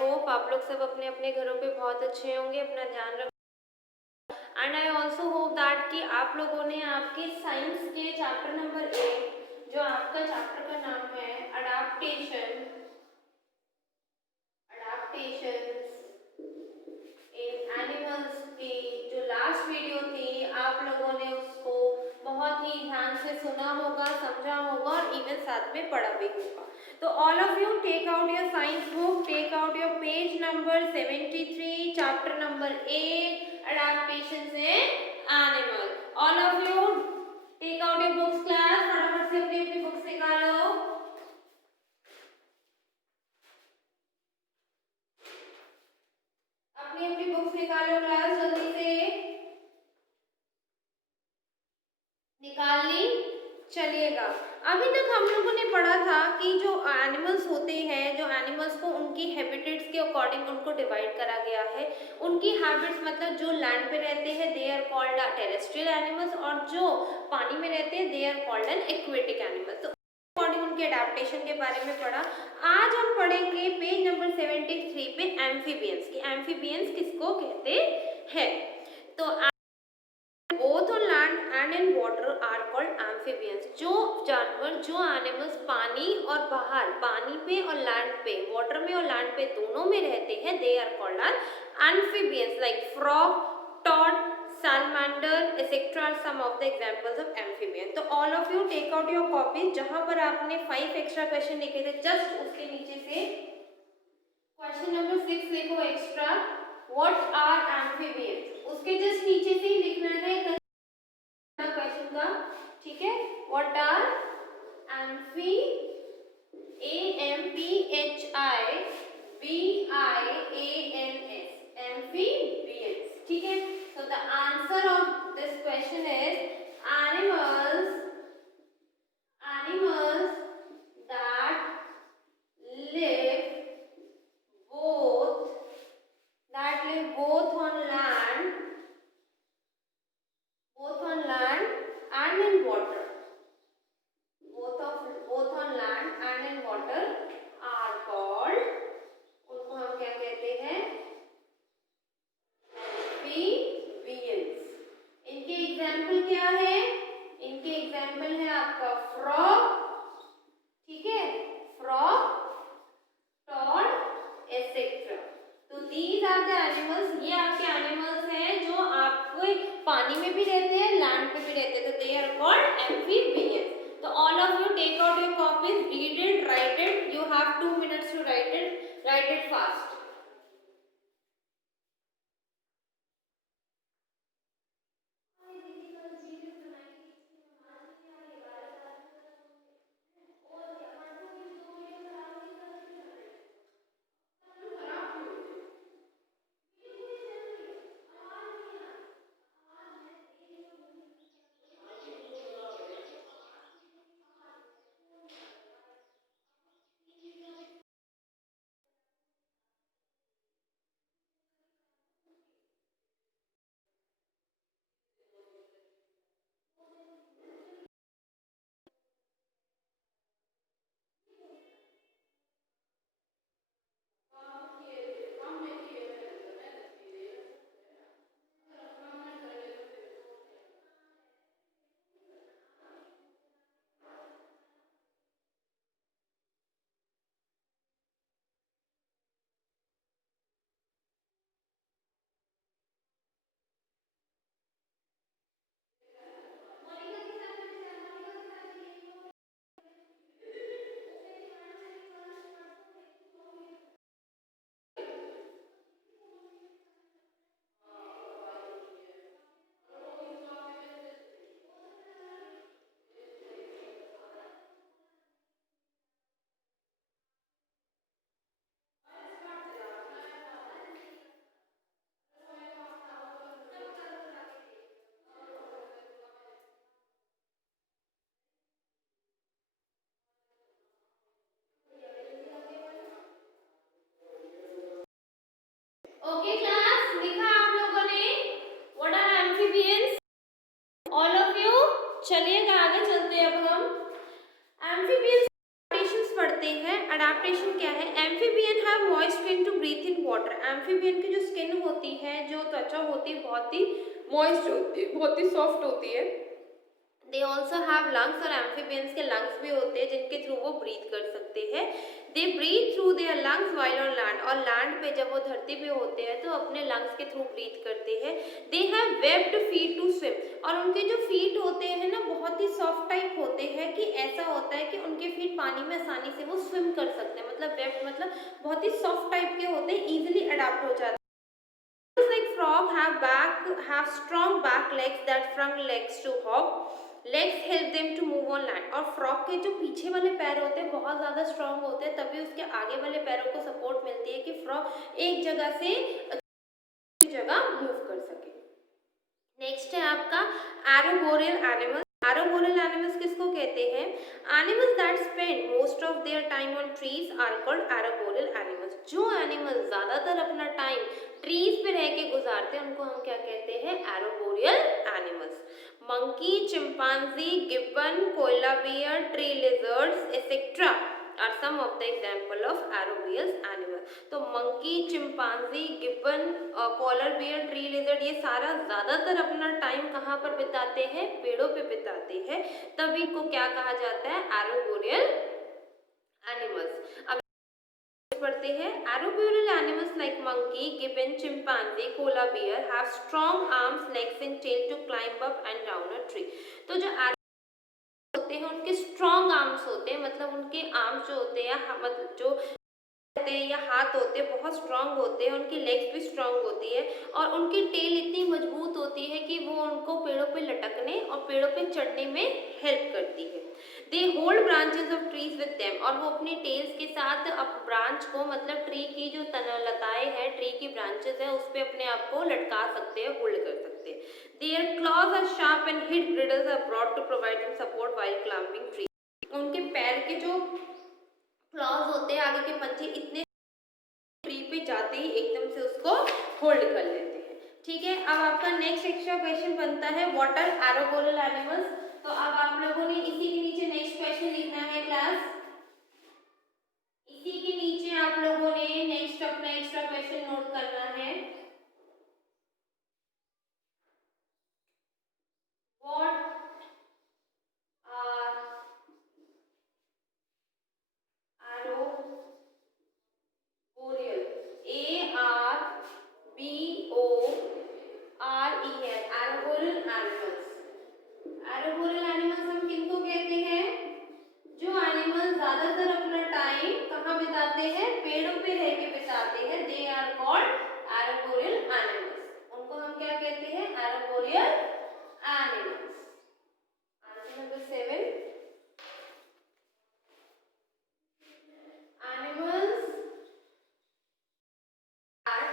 Hope आप लोग सब अपने अपने घरों पे बहुत अच्छे होंगे, अपना ध्यान रख। And I also hope that कि आप लोगों ने आपके साइंस के चैप्टर नंबर 8, जो आपका चैप्टर का नाम है अडाप्टेशन, अडाप्टेशंस इन एनिमल्स की जो लास्ट वीडियो थी, आप लोगों ने उसको बहुत ही ध्यान से सुना होगा, समझा होगा और इवन साथ में पढ़ा भी होगा। तो all of you take out your science book, take out your page number 73, chapter number 8, adaptations in animal. All of you take out your books class, फटाफट से अपनी अपनी बुक्स निकालो। अपनी अपनी बुक्स निकालो क्लास, जल्दी से निकाल ली। चलिएगा, अभी तक हम लोगों ने पढ़ा था कि जो एनिमल्स होते हैं, जो एनिमल्स को उनकी हैबिटेट्स के अकॉर्डिंग उनको डिवाइड करा गया है। उनकी हैबिट्स मतलब जो लैंड पे रहते हैं they are called terrestrial animals, और जो पानी में रहते हैं they are called an aquatic animal. तो अकॉर्डिंग उनके अडेप्टेशन के बारे में पढ़ा। आज हम पढ़ेंगे पेज नंबर 73 पे एम्फीबियंस की। एम्फीबियंस किसको कहते हैं? तो both on land and in water are called amphibians। जो जानवर, जो एनिमल्स पानी और बाहर, पानी पे और लैंड पे, वाटर में और लैंड पे दोनों में रहते हैं, they are called are amphibians like frog, toad, salamander etc are some of the examples of amphibian। तो all of you take out your copy, जहां पर आपने 5 एक्स्ट्रा क्वेश्चन लिखे थे जस्ट उसके नीचे से क्वेश्चन नंबर 6 लिखो एक्स्ट्रा, व्हाट आर एम्फीबियंस, उसके जस्ट नीचे से ही लिखना है क्वेश्चन का, ठीक है। What are amphi, AMPHIBIANS, amphibians, ठीक है। So the answer of this question is animals that live both on land and in water, both on land and in water are called, उनको हम क्या कहते हैं? एम्फीबियंस। इनके एग्जाम्पल क्या है? इनके एग्जाम्पल है आपका फ्रॉग, ठीक है, फ्रॉग, टॉड एटसेट्रा। तो दीज आर द एनिमल्स, ये आपके एनिमल्स हैं जो आपके पानी में भी रहते हैं, लैंड पे भी रहते हैं, तो दे आर कॉल्ड एम्फीबियंस। तो all of you take out your copies, read it, write it, you have 2 minutes to write it fast. Adaptation क्या है? Amphibian have moist skin to breathe in water. Amphibian की जो skin होती है, जो त्वचा होती है, बहुत ही मॉइस्ट होती है, बहुत ही सॉफ्ट होती है। दे ऑल्सो हैव लंग्स, और एम्फीबियंस के लंग्स भी होते हैं जिनके थ्रू वो ब्रीथ कर सकते हैं। They breathe through their lungs while on land, और लैंड पे जब वो धरती पे होते हैं तो अपने लंग्स के थ्रू ब्रीथ करते हैं। They have webbed feet to swim, और उनके जो फीट होते हैं ना बहुत ही सॉफ्ट टाइप होते हैं, कि ऐसा होता है कि उनके फीट पानी में आसानी से वो स्विम कर सकते हैं। मतलब वेब्ड मतलब बहुत ही सॉफ्ट टाइप के होते हैं, इजिली अडाप्ट हो जाते हैं। Like frog have strong back legs that front legs to hop. Legs help them to move on land. और frog के जो पीछे वाले पैर होते हैं बहुत ज़्यादा strong होते हैं, तभी उसके आगे वाले पैरों को support मिलती है कि frog एक जगह से दूसरी जगह move कर सके। नेक्स्ट है आपका एरोबोरियल एनिमल्स। एरोबोरियल एनिमल्स किसको कहते हैं? Animals that spend most of their time on trees are called arboreal animals. जो एनिमल ज्यादातर अपना टाइम ट्रीज पे रह के गुजारते हैं उनको हम क्या कहते हैं? Arboreal animals. Monkey, chimpanzee, gibbon, koala bear, tree lizards etcetera are some of the example of arobial animal. तो monkey, chimpanzee, gibbon, polar bear, tree lizard, ये सारा ज्यादातर अपना टाइम कहाँ पर बिताते हैं? पेड़ों पे बिताते हैं, तब इनको क्या कहा जाता है? Arboreal animals. अब पढ़ते हैं। Arboreal animals like monkey, gibbon, chimpanzee, koala bear have strong arms, legs and tail to climb up and down a tree. तो जो होते हैं उनके स्ट्रॉन्ग आर्म्स होते हैं, मतलब उनके आर्म्स जो होते हैं, मतलब जो होते हैं या हाथ होते हैं बहुत स्ट्रांग होते हैं, उनकी लेग्स भी स्ट्रांग होती है, और उनकी टेल इतनी मजबूत होती है कि वो उनको पेड़ों पे लटकने और पेड़ों पे चढ़ने में हेल्प करती है। They hold branches of trees with them, और वो अपनी टेल्स के साथ अप ब्रांच को, मतलब ट्री की जो लताएं हैं, ट्री की ब्रांचेस है, उस पर अपने आप को लटका सकते हैं, होल्ड कर सकते हैं। Their claws are sharp and hit girdles are broad to provide them support while climbing tree. उनके पैर के जो क्लॉज होते हैं, आगे के पंजे, इतने ट्री पे जाते ही एकदम से उसको होल्ड कर लेते हैं। ठीक है, अब आपका नेक्स्ट एक्स्ट्रा क्वेश्चन बनता है व्हाट आर एरोबोरियल एनिमल्स। तो अब आप लोगों ने इसी के नीचे नेक्स्ट क्वेश्चन लिखना है क्लास। इसी के नीचे आप लोगों ने नेक्स्ट अपना एक्स्ट्रा क्वेश्चन नोट करना है। What are arboreal, ARBOREL, arboreal animals. Arboreal animals हम किनको कहते हैं? जो एनिमल ज्यादातर अपना टाइम कहाँ बिताते हैं? पेड़ों पे रह के बिताते हैं। They are called arboreal animals. उनको हम क्या कहते हैं? Arboreal animals. Answer number 7, animals that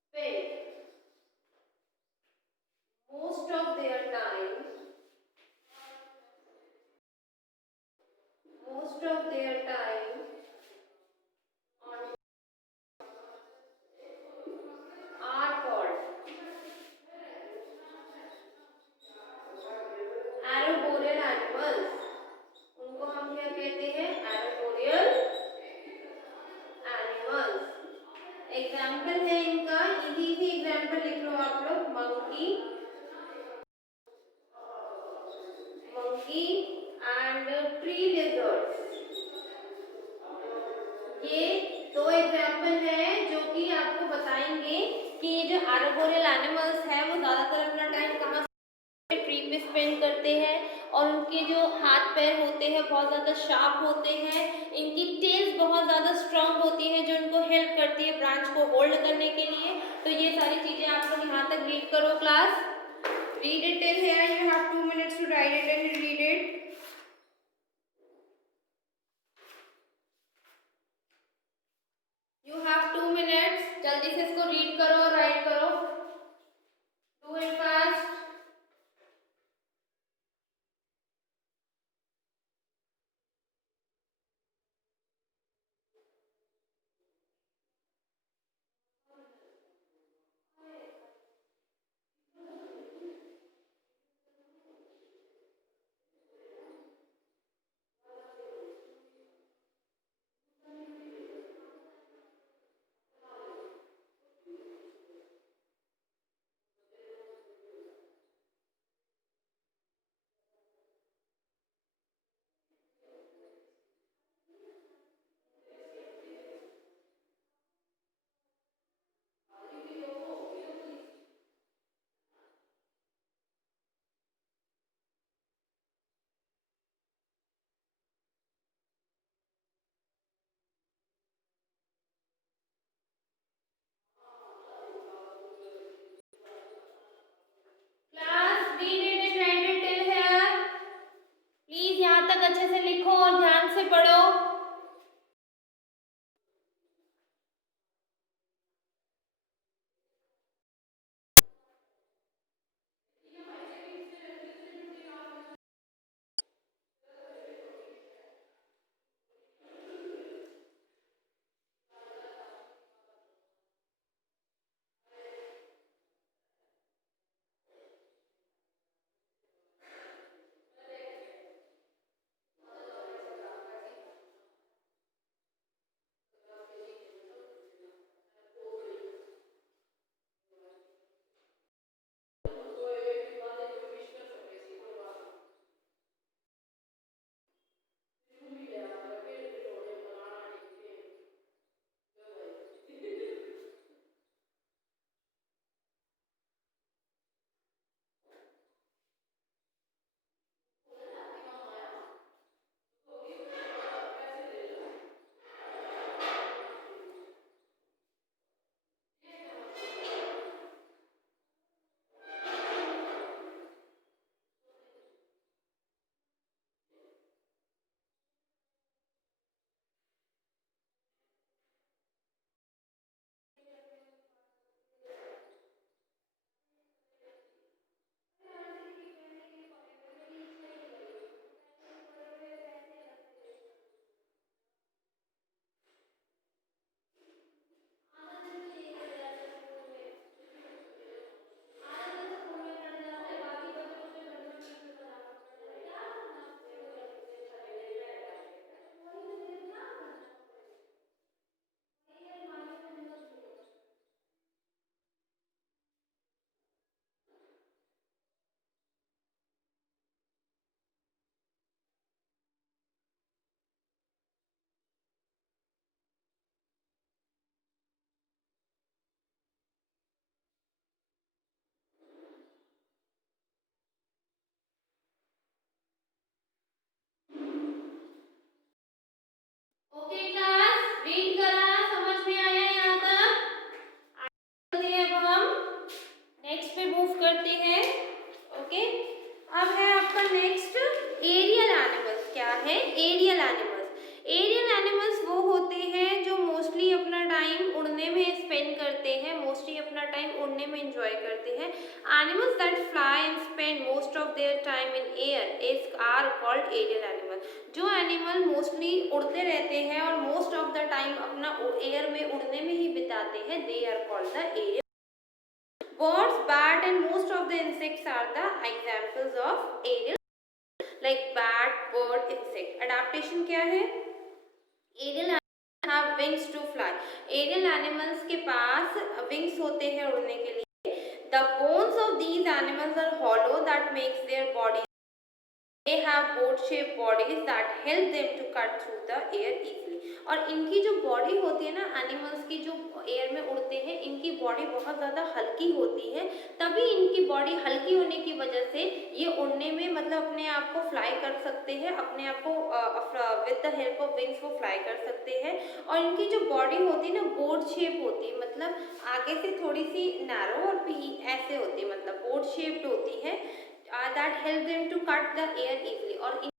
spend most of their time on are called arboreal animals. उनको हम क्या कहते हैं? Arboreal animals. एग्जाम्पल है इनका, इजी इजी एग्जाम्पल लिख लो आप लोग। मंकी एंड ट्री लिजर्ड, ये दो एग्जाम्पल है जो कि आपको बताएंगे कि ये जो एरोबोरियल एनिमल्स है वो ज्यादातर अपना टाइम कहाँ ट्री पे स्पेंड करते हैं, और उनके जो हाथ पैर होते हैं बहुत ज़्यादा शार्प होते हैं, इनकी टेल्स बहुत ज़्यादा स्ट्रांग होती है जो उनको हेल्प करती है ब्रांच को होल्ड करने के लिए। तो ये सारी चीज़ें आप लोग यहाँ तक रीड करो class. Read it till here, you have 2 minutes to write it and read it. You have 2 minutes, जल्दी से इसको रीड करो, राइट करो, डू इट फास्ट। साथ अच्छे से लिखो और ध्यान से पढ़ो। ओके क्लास, रीड करा, समझ में आया यहाँ तक? आगे अब हम नेक्स्ट पे मूव करते हैं। ओके, अब है आपका नेक्स्ट एरियल एनिमल्स। क्या है? Aerial animals. एरियल एनिमल्स वो होते हैं जो मोस्टली अपना टाइम उड़ने में स्पेंड करते हैं, मोस्टली अपना टाइम उड़ने में एंजॉय करते हैं। Animals that fly and spend most of their time in air is are called aerial animal. जो एनिमल मोस्टली उड़ते रहते हैं और मोस्ट ऑफ द टाइम अपना एयर में उड़ने में ही बिताते हैं, they are called the aerial. Birds, bat and most of the insects are the examples of aerial, like bat, bird, insect. Adaptation क्या है? Aerial animals have wings to fly. Aerial animals के पास wings होते हैं उड़ने के लिए. The bones of these animals are hollow that makes their bodies. They have boat-shaped bodies that help them to cut through the air easily. और इनकी जो body होती है ना, एनिमल्स की जो एयर में उड़ते हैं, इनकी बॉडी बहुत ज़्यादा हल्की होती है। तभी इनकी बॉडी हल्की होने की वजह से ये उड़ने में मतलब अपने आप को फ्लाई कर सकते हैं, अपने आप को with the help of wings वो फ्लाई कर सकते हैं। और इनकी जो बॉडी होती है ना, बोट शेप होती है, मतलब आगे से थोड़ी सी नैरो और ऐसे होती है, मतलब बोट शेप्ड होती है। that help them to cut the air easily। और इन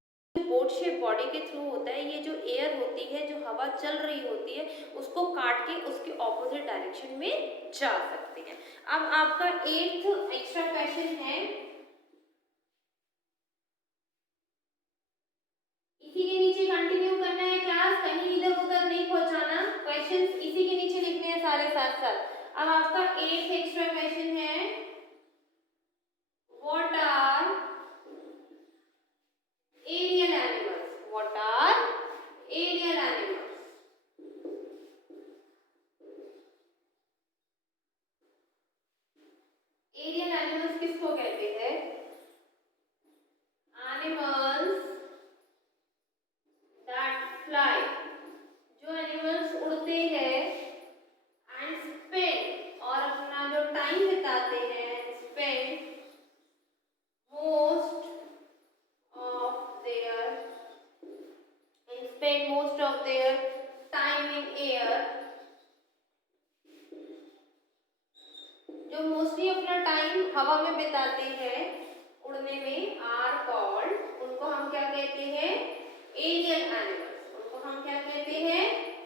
बोट शेप बॉडी के थ्रू होता है, ये जो एयर होती है, जो हवा चल रही होती है, उसको काट के उसके ऑपोजिट डायरेक्शन में जा सकते हैं। अब आपका 8th एक्स्ट्रा क्वेश्चन है, इसी के नीचे कंटिन्यू करना है क्लास, कहीं इधर उधर नहीं पहुंचाना। क्वेश्चंस इसी के नीचे लिखने हैं सारे साथ साथ। अब आपका 8th एक्स्ट्रा क्वेश्चन है, what are aerial animals? What are aerial animals? Aerial animals किसको कहते हैं? Animals that fly, जो animals उड़ते हैं and spend, और अपना जो टाइम बिताते हैं, spend most of their time in air, जो मोस्टली अपना टाइम हवा में बिताते हैं उड़ने में, आर कॉल्ड, उनको उनको हम क्या कहते हैं, एरियल एनिमल्स, उनको हम क्या कहते हैं,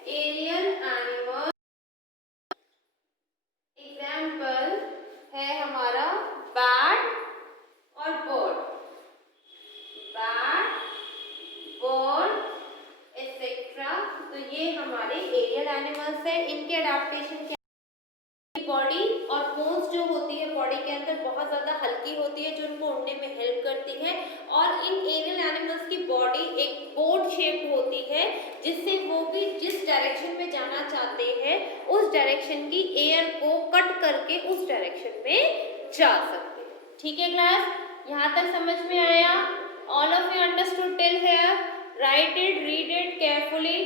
एरियल एनिमल। एग्जाम्पल है हमारा बैट और बर्ड, बैट, बर्ड एक्सेट्रा। तो ये हमारे एरियल एनिमल्स है। इनके अडेप्टेशन बॉडी और बोन्स जो होती है बॉडी के अंदर बहुत ज़्यादा हल्की होती है, जो उनको उड़ने में हेल्प करती है। और इन एरियल एनिमल्स की बॉडी एक बोट शेप्ड होती है, जिससे वो भी जिस डायरेक्शन में जाना चाहते हैं उस डायरेक्शन की एयर को कट करके उस डायरेक्शन में जा सकते हैं। ठीक है क्लास, यहाँ तक समझ में आया? All of you understood till here? Right it, read it carefully.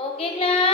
Okay class.